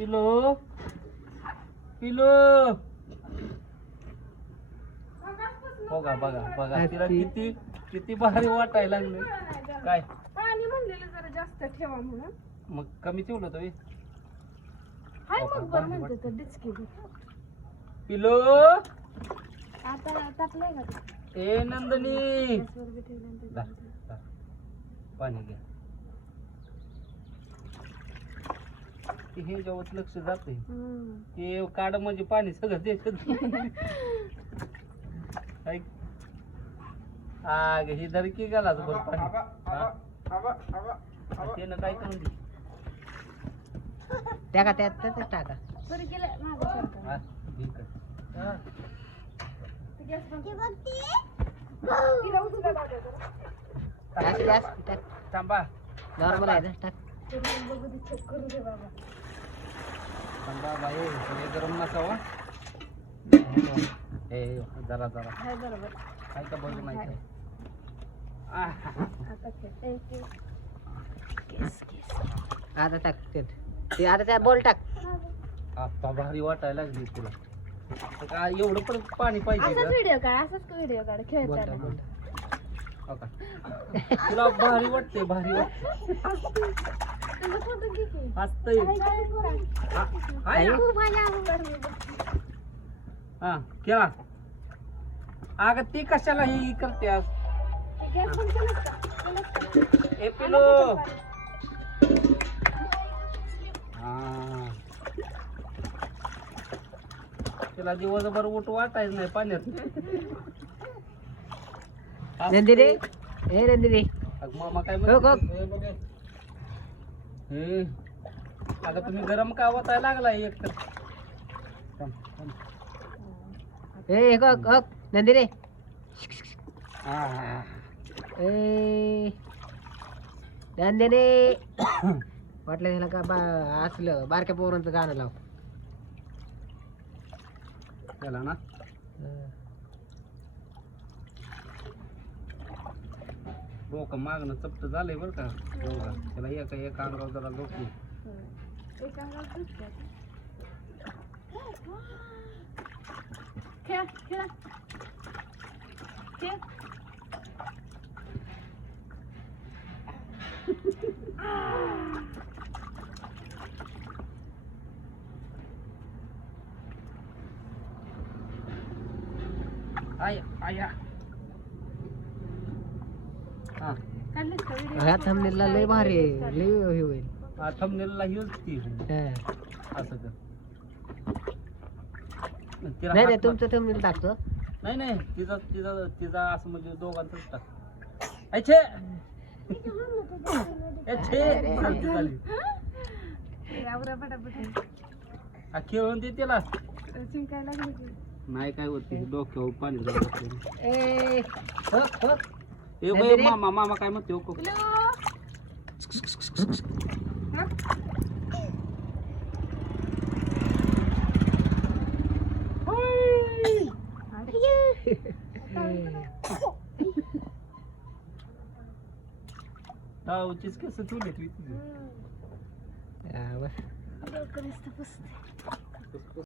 पिलो पिलो बघा बघा बघा तिला किती किती भारी वाटायला लागले. काय पाणी म्हणलेलं जरा जास्त ठेवा म्हणून मग कमी ठेवलं होतं व्हय? हाय मग बरं म्हणते तर डिचकी पिलो आता टाकलंय का ते? ए नंदनी गॅसवर बी ठेवलं दा, दा. पाणी घ्या. ते हे जेव्हा लक्ष जाते ते काढ म्हणजे पाणी सगळं देत. आग ही धरकी गेला बरं पाणी. त्यानं काय करून दे टाका त्यात टाका. बरं गेलं माझं हा, ठीक आहे. गॅस बंद तिला उचला जास्त जास्त टाक. थांबा नॉर्मल आहे ना टाक. बघू दे चेक करू दे बाबा. थांबा बाई हे गरम नसावा. ए जरा जरा हाय बरोबर काय का बघ नाही काय. आता आता टाक ते आता त्या बॉल टाक. आता भारी वाटायला लागली तुला. काय एवढं पण पाणी पाहिजे असाच का? व्हिडिओ काढ असाच व्हिडिओ काढ बॉल खेळताना टाक बॉल हो का? तुला भारी वाटते भारी वाटते. तुझा फोटो घे की. हसतय काय करू? हाय ना? खूप माझ्या आवडली. हा केला. अगं ती कशाला ही करते आज? गॅस बंद केलंस का? केलंस का? ए पिलो हा तिला दिवसभर उठ वाटायचं नाही पाण्यात. नंदिनी हे नंदिनी अगं मामा काय हो, हो. म्हणते? हे अगं तुम्ही गरम का वाटायला लागला एक तर. थांब, थांब. ए हो नंदिनी हा हा ए नंदिनी वाटलं त्याला का असलं बारक्या पोरांचं गाणं लाव. केला ना. डोकं मागणं चपट झालंय बरं का दोघं. त्याला एका अंगावर जरा झोपली. एका अंगावर झोपते. खेळ खेळ खेळ. आया आया हा काढलीस का व्हिडिओ? ह्या थंबनेलला लय भारी आहे. लय हे होईल. हा थंबनेलला हीच ती हा. असं कर. तिला नाही हात नाही तुमचं थंबनेल टाकतो. नाही नाही तिचा तिचा तिचा असं म्हणजे दोघांचंच टाक. अच्छे अच्छे चालती झाली. आवरा पटापट. हा खेळून दे त्याला. चिंकायला लागली की. नाही काय होत ते डोक्यावर पाणी झालं. ए हो हो ए नाही बाई, रे. मामा मामा काय म्हणते हो पिलो. तावचीच कसं ठेवले तुझी हा, बस. डोकं नुसतं पुसते.